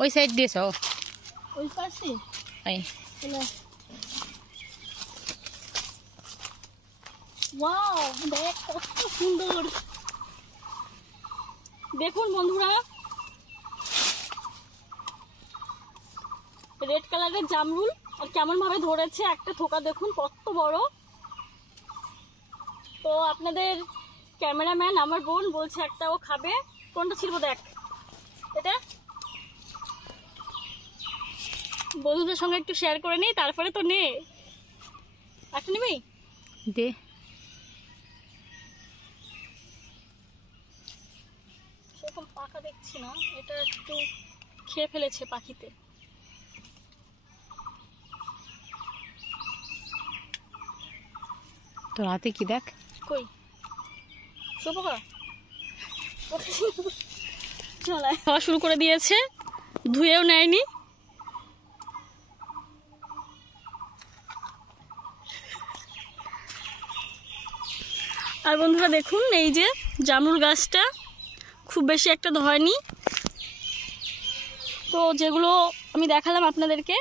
ওই সাইড দিয়ে যাও। ওই পাশে এই ওয়াও, দেখ কত সুন্দর। দেখুন বন্ধুরা, রেড কালারের জামরুল আর কেমন ভাবে ধরেছে, একটা থোকা দেখুন কত বড়। তো আপনাদের ক্যামেরাম্যান আমার বোন বলছে একটা ও খাবে। কোনটা ছিড়বো দেখ, এটা বন্ধুদের সঙ্গে একটু শেয়ার করে নিই, তারপরে তো নে। একটা নিবি দে। সেরকম পাকা দেখছি না, এটা একটু খেয়ে ফেলেছে পাখিতে। তোর হাতে কি দেখ? কই শুয়োপোকা খাওয়া শুরু করে দিয়েছে, ধুয়েও নেয়নি। আর বন্ধুরা দেখুন, এই যে জামরুল গাছটা খুব বেশি একটা ধরেনি। তো যেগুলো আমি দেখালাম আপনাদেরকে,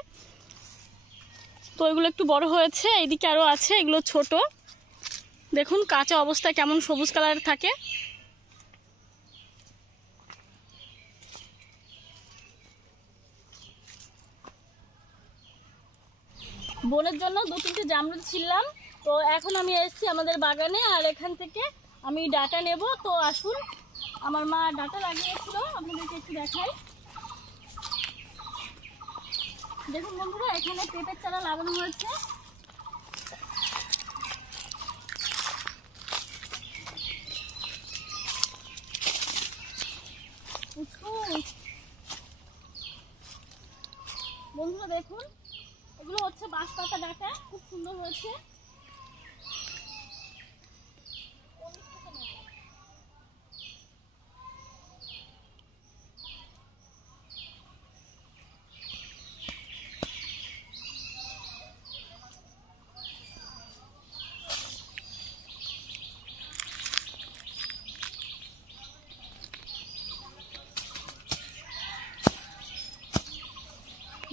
তো এগুলো একটু বড় হয়েছে, এইদিকে আরও আছে, এগুলো ছোট। দেখুন কাঁচা অবস্থা কেমন সবুজ কালার থাকে। বোনের জন্য 2-3টে জামরুল ছিললাম। তো এখন আমি এসেছি আমাদের বাগানে, আর এখান থেকে আমি ডাটা নেব। তো আসুন, আমার মা ডাটা লাগিয়েছিল, আপনাদেরকে একটু দেখাই। দেখুন বন্ধুরা, এখানে পেঁপের চারা লাগানো হয়েছে। বন্ধুরা দেখুন, এগুলো হচ্ছে বাঁশপাতা ডাটা, খুব সুন্দর হয়েছে।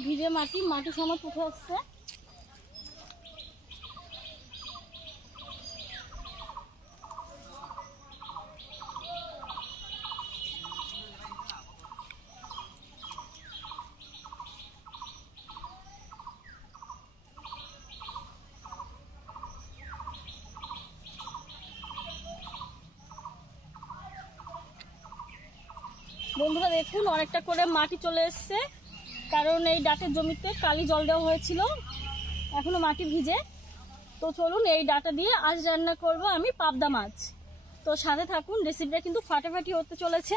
ভিজে মাটি সময় উঠে আসছে। বন্ধুরা দেখুন, অনেকটা করে মাটি চলে এসছে, কারণ এই ডাটের জমিতে কালি জল দেওয়া হয়েছিল, এখনো মাটি ভিজে। তো চলুন, এই ডাটা দিয়ে আজ রান্না করব আমি পাবদা মাছ। তো সাথে থাকুন, রেসিপিটা কিন্তু ফাটাফাটি হতে চলেছে,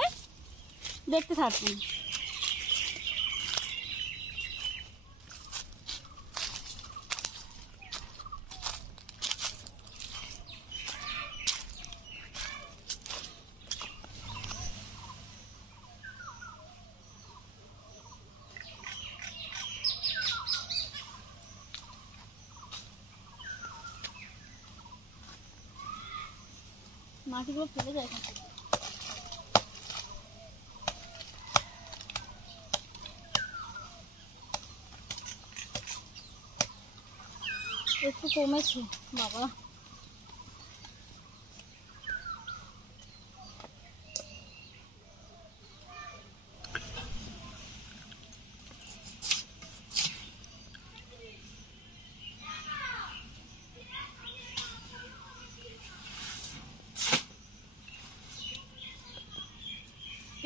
দেখতে থাকুন। মাটিগুলো ফেলে যায় এখান থেকে। একটু কমেছে বাবা।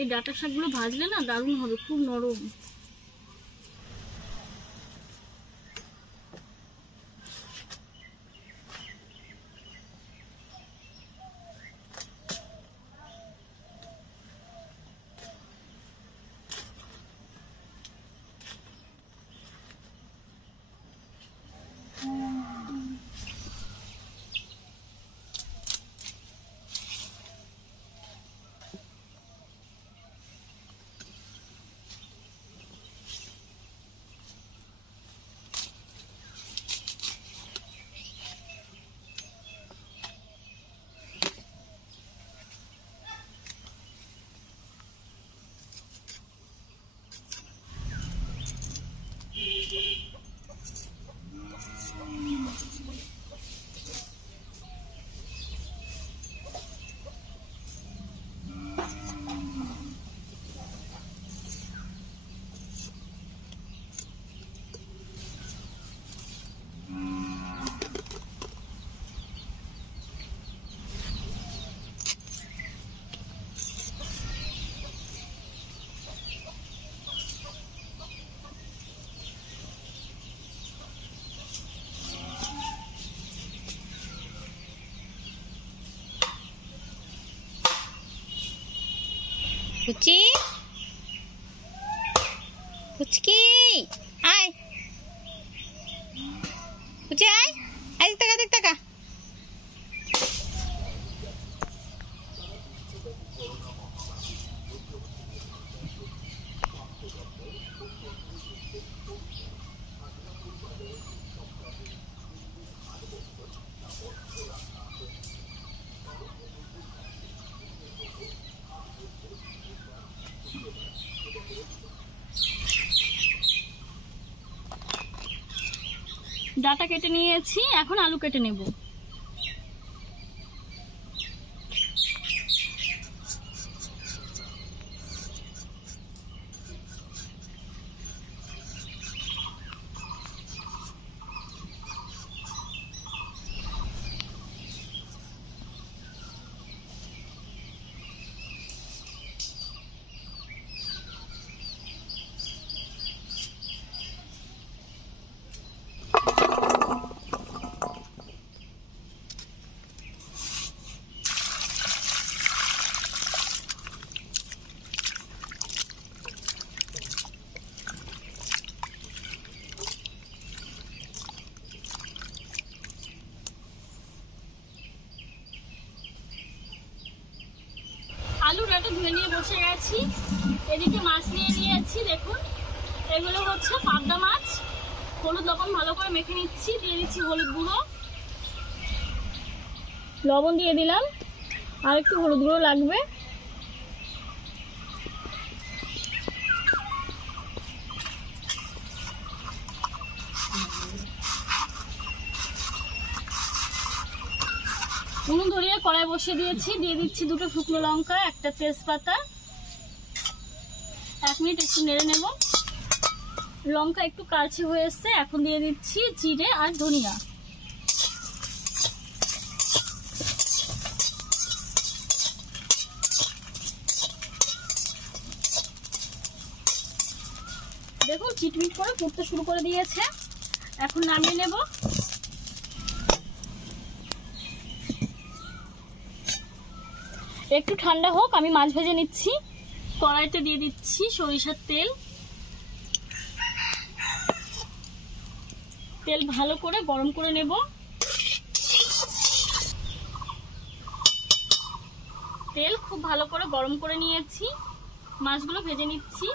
এই ডাঁটা শাকগুলো ভাজলে না দারুণ হবে, খুব নরম। পুচি পুচকি আয়, পুচি আয়, আয় দেখ টাকা, দেখ টাকা। ডাটা কেটে নিয়েছি, এখন আলু কেটে নেব। আলু ডাটা ধুয়ে নিয়ে বসে গেছি। এদিকে মাছ নিয়ে নিয়েছি, দেখুন এগুলো হচ্ছে পাবদা মাছ। হলুদ লবণ ভালো করে মেখে নিচ্ছি, দিয়ে দিচ্ছি হলুদ গুঁড়ো, লবণ দিয়ে দিলাম, আর একটু হলুদ গুঁড়ো লাগবে। উনুন ধরিয়ে কড়াই বসিয়ে দিয়েছি, দিয়ে দিচ্ছি দুটো শুকনো লঙ্কা, একটা তেজপাতা। 1 মিনিট একটু নেড়ে নেব। লঙ্কা একটু কালচে হয়ে এসছে, এখন দিয়ে দিচ্ছি জিরে আর ধনিয়া। দেখুন চিটমিট করে ফুটতে শুরু করে দিয়েছে, এখন নামিয়ে নেব। একটু ঠান্ডা হোক, আমি মাছ ভেজে নিচ্ছি। কড়াইতে দিয়ে দিচ্ছি সরিষার তেল। তেল ভালো করে গরম করে নেব। তেল খুব ভালো করে গরম করে নিয়েছি, মাছগুলো ভেজে নিচ্ছি।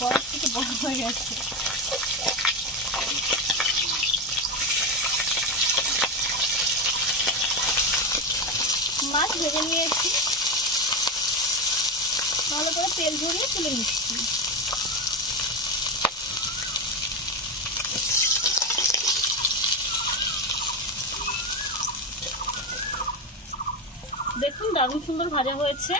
কড়াই থেকে বড় হয়ে গেছে। মাছ ভেজে নিয়েছি, ভালো করে তেল ঝরিয়ে তুলে নিচ্ছি। দেখুন দারুণ সুন্দর ভাজা হয়েছে।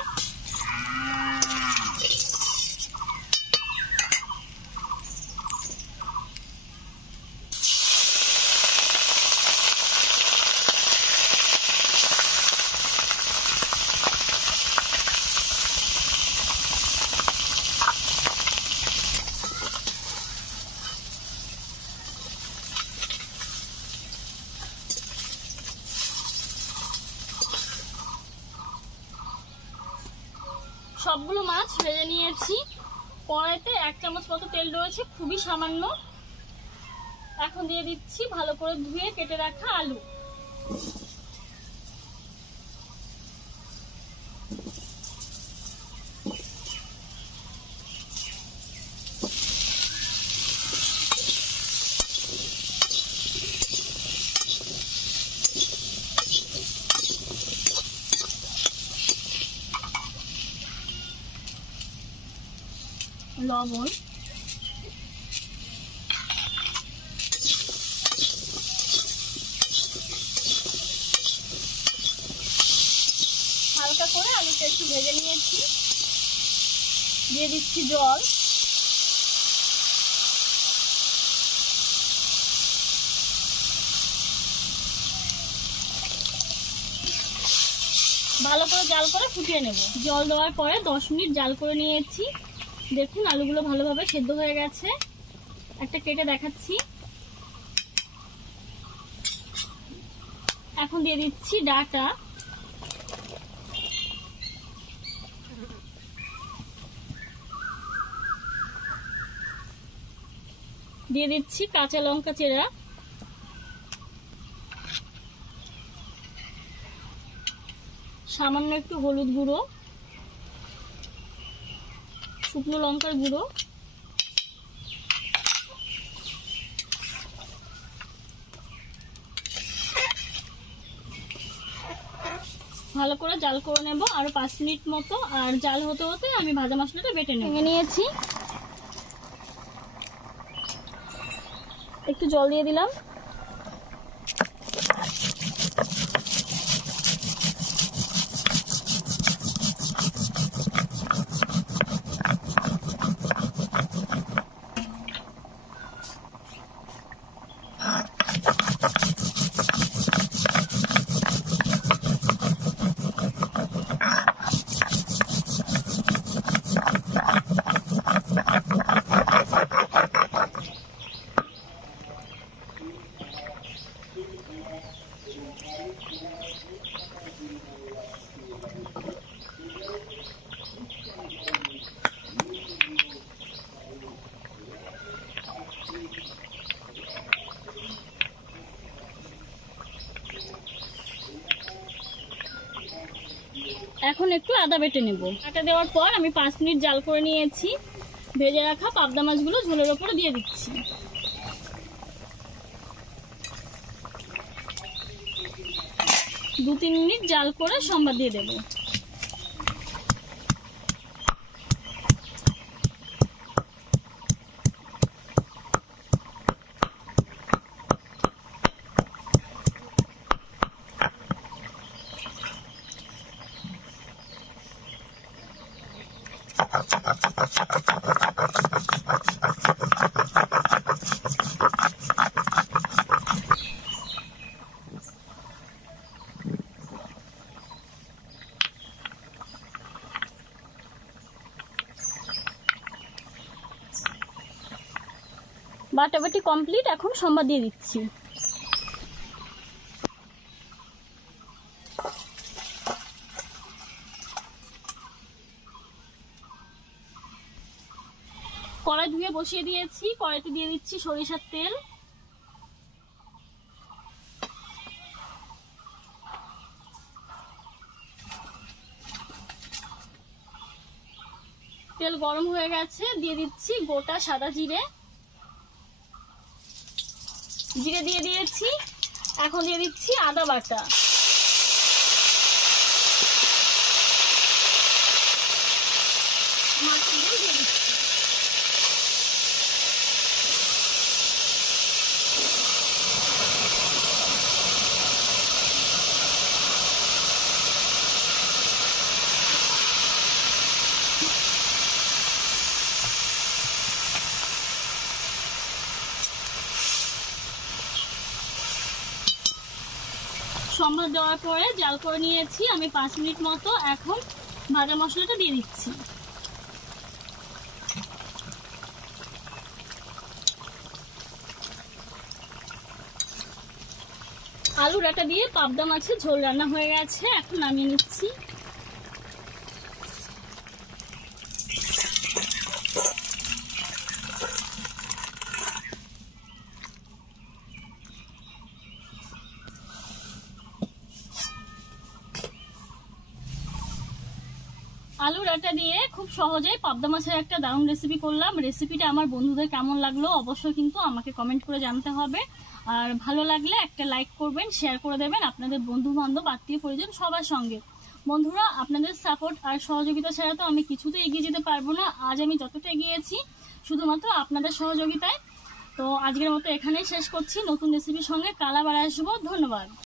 সবগুলো মাছ ভেজে নিয়েছি। কড়াইতে 1 চামচ মতো তেল রয়েছে, খুবই সামান্য। এখন দিয়ে দিচ্ছি ভালো করে ধুয়ে কেটে রাখা আলু। লবণ, একটু ভেজে নিয়েছি। দিয়ে দিচ্ছি জল। ভালো করে জাল করে ফুটিয়ে নেব। জল দেওয়ার পরে 10 মিনিট জাল করে নিয়েছি। দেখুন আলুগুলো ভালোভাবে সেদ্ধ হয়ে গেছে। একটা কেটে দেখাচ্ছি। এখন দিয়ে দিচ্ছি ডাটা। দিয়ে দিচ্ছি কাঁচা লঙ্কা চেরা, সামান্য একটু হলুদ গুঁড়ো, শুকনো লঙ্কার গুঁড়ো, ভালো করে জাল করে নেব আরো 5 মিনিট মতো। আর জাল হতে হতে আমি ভাজা মশলাটা বেটে নিয়েছি। একটু জল দিয়ে দিলাম। এখন একটু আদা বেটে নেব। আটা দেওয়ার পর আমি 5 মিনিট জাল করে নিয়েছি। ভেজে রাখা পাবদা মাছগুলো ঝোলের ওপরে দিয়ে দিচ্ছি। দু 3 মিনিট জাল করে সম্বাদ দিয়ে দেব। বাটাবাটি কমপ্লিট। এখন সম্বাদ দিয়ে দিচ্ছি। কড়াই ধুয়ে বসিয়ে দিয়েছি। কড়াইতে দিয়ে দিচ্ছি সরিষার তেল। তেল গরম হয়ে গেছে। দিয়ে দিচ্ছি গোটা সাদা জিরে। জিরে দিয়ে দিয়েছি। এখন দিয়ে দিচ্ছি আদা বাটা। মাছগুলো দিয়ে দিচ্ছি। সম্বাদ দেওয়ার পরে জাল করে নিয়েছি আমি 5 মিনিট মতো। এখন ভাজা মশলাটা দিয়ে দিচ্ছি। আলু ডাটা দিয়ে পাবদা মাছের ঝোল রান্না হয়ে গেছে। এখন নামিয়ে নিচ্ছি। আলু ডাটা দিয়ে খুব সহজেই পাবদা মাছের একটা দারুণ রেসিপি করলাম। রেসিপিটা আমার বন্ধুদের কেমন লাগলো অবশ্যই কিন্তু আমাকে কমেন্ট করে জানতে হবে। আর ভালো লাগলে একটা লাইক করবেন, শেয়ার করে দেবেন আপনাদের বন্ধু বান্ধব আত্মীয় পরিজন সবার সঙ্গে। বন্ধুরা, আপনাদের সাপোর্ট আর সহযোগিতা ছাড়া তো আমি কিছুতে এগিয়ে যেতে পারবো না। আজ আমি যতটা এগিয়েছি শুধুমাত্র আপনাদের সহযোগিতায়। তো আজকের মতো এখানেই শেষ করছি। নতুন রেসিপির সঙ্গে কাল আবার আসবো। ধন্যবাদ।